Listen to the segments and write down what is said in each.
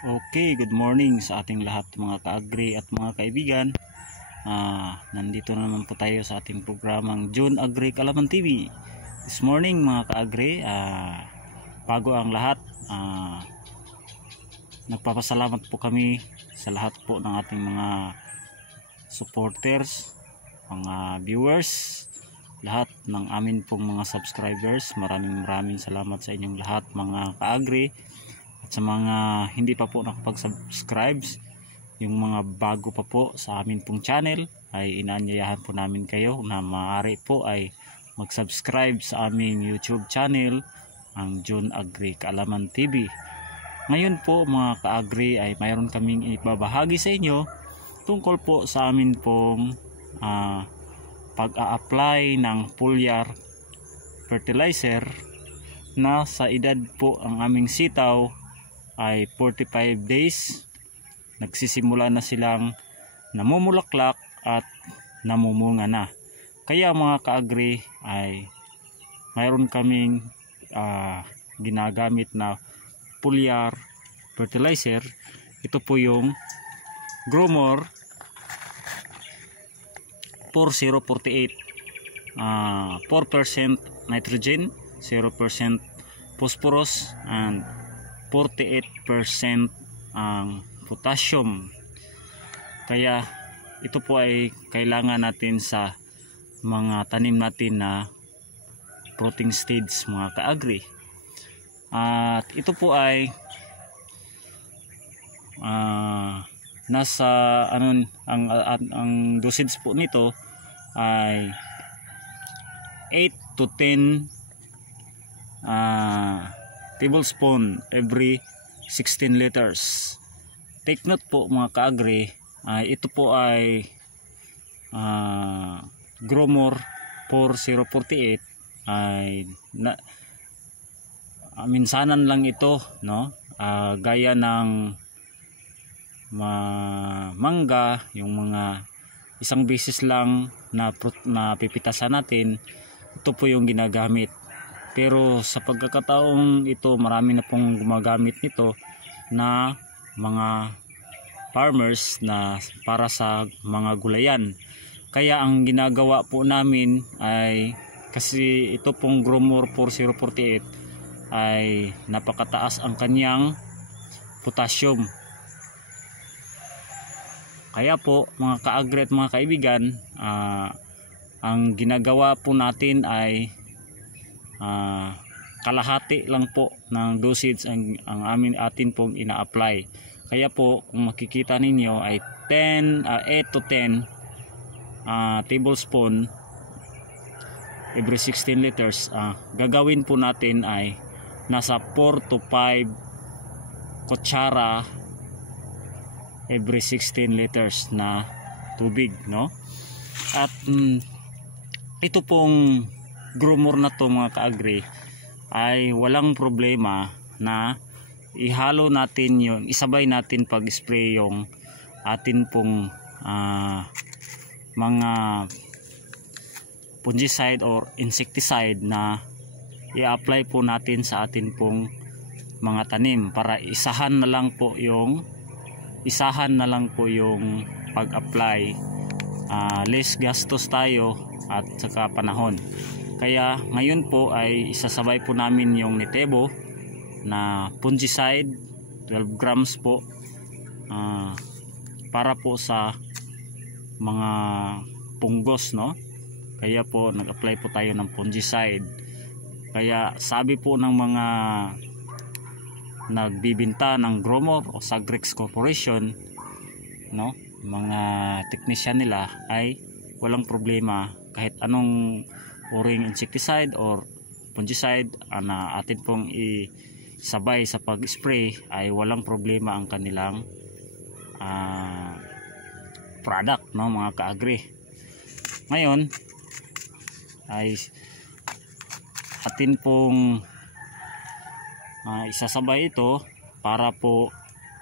Okay, good morning sa ating lahat mga ka-agri at mga kaibigan. Nandito na naman po tayo sa ating programang John Agri Kalaman TV. This morning mga ka-agri, bago ang lahat, nagpapasalamat po kami sa lahat po ng ating mga supporters, mga viewers, lahat ng amin pong mga subscribers. Maraming salamat sa inyong lahat mga ka-agri. At sa mga hindi pa po nakapag-subscribe, yung mga bago pa po sa amin pong channel, ay inaanyayahan po namin kayo na maaari po ay mag-subscribe sa aming YouTube channel, ang John Agri Kalaman TV. Ngayon po mga ka-agri ay mayroon kaming ibabahagi sa inyo tungkol po sa amin pong pag-a-apply ng foliar fertilizer na sa edad po ang aming sitaw ay 45 days. Nagsisimula na silang namumulaklak at namumunga na. Kaya mga ka-agri ay mayroon kaming ginagamit na foliar fertilizer. Ito po yung Gromor 4048, 4% nitrogen, 0% phosphorus, and 48% ang potassium. Kaya ito po ay kailangan natin sa mga tanim natin na fruiting stage mga ka-agri. At ito po ay nasa ang dosage po nito ay 8 to 10 tablespoon every 16 liters. Take note po mga ka-agri, ito po ay Gromor 4048 ay minsanan lang ito, no? Gaya ng mangga, yung mga isang beses lang na pipitasan natin, ito po yung ginagamit. Pero sa pagkakataong ito, marami na pong gumagamit nito na mga farmers na para sa mga gulayan. Kaya ang ginagawa po namin ay, kasi ito pong Gromor 4048 ay napakataas ang kanyang potassium. Kaya po mga ka-agri at mga kaibigan, ang ginagawa po natin ay kalahati lang po ng dosage ang atin pong ina-apply. Kaya po kung makikita ninyo ay 8 to 10 tablespoon every 16 liters. Gagawin po natin ay nasa 4 to 5 kutsara every 16 liters na tubig, no? At ito pong Gromor na to mga ka-agri ay walang problema na ihalo natin yung, isabay natin pag-spray yung atin pong mga fungicide or insecticide na i-apply po natin sa atin pong mga tanim, para isahan na lang po yung pag-apply. Less gastos tayo at saka panahon. Kaya ngayon po ay isasabay po namin yung Nitebo na fungicide, 12 grams po, para po sa mga punggos, no? Kaya po nag-apply po tayo ng fungicide. Kaya sabi po ng mga nagbibinta ng Gromor o Sagrex Corporation, no, mga technician nila, ay walang problema kahit anong uring insecticide or fungicide na atin pong isabay sa pag-spray, ay walang problema ang kanilang product, no mga ka-agri. Ngayon ay atin pong isasabay ito para po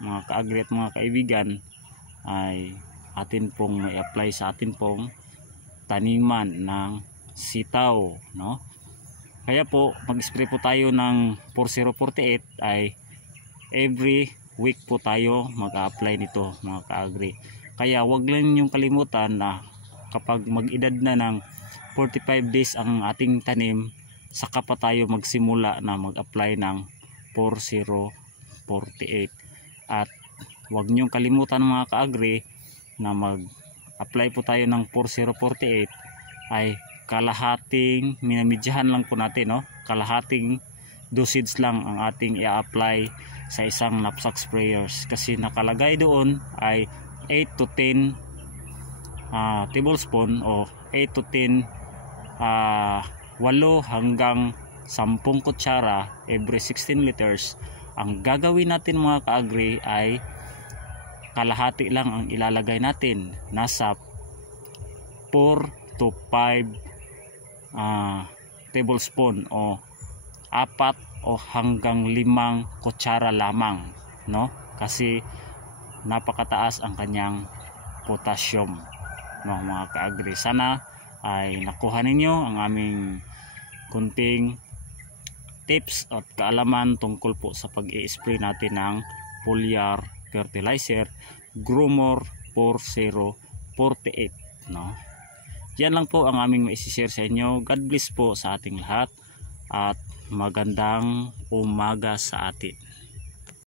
mga ka-agri at mga kaibigan ay atin pong i-apply sa atin pong taniman ng sitaw, no? Kaya po mag-spray po tayo ng 4048 ay every week po tayo mag-apply nito mga ka-agri. Kaya wag lang ninyong kalimutan na kapag mag-edad na ng 45 days ang ating tanim, saka pa tayo magsimula na mag-apply ng 4048. At wag niyong kalimutan mga ka-agri na mag-apply po tayo ng 4048 ay kalahating minamidyahan lang po natin, no? Kalahating dosage lang ang ating i-apply sa isang knapsack sprayers, kasi nakalagay doon ay 8 to 10 tablespoon o 8 to 10 8 hanggang 10 kutsara every 16 liters. Ang gagawin natin mga ka-agri ay kalahati lang ang ilalagay natin, nasa 4 to 5 tablespoon o 4 o hanggang 5 kutsara lamang, no? Kasi napakataas ang kanyang potassium, no mga ka-agri. Sana ay nakuha ninyo ang aming kunting tips at kaalaman tungkol po sa pag-i-spray natin ng foliar fertilizer Gromor 4048, no? Yan lang po ang aming maisishare sa inyo. God bless po sa ating lahat at magandang umaga sa atin.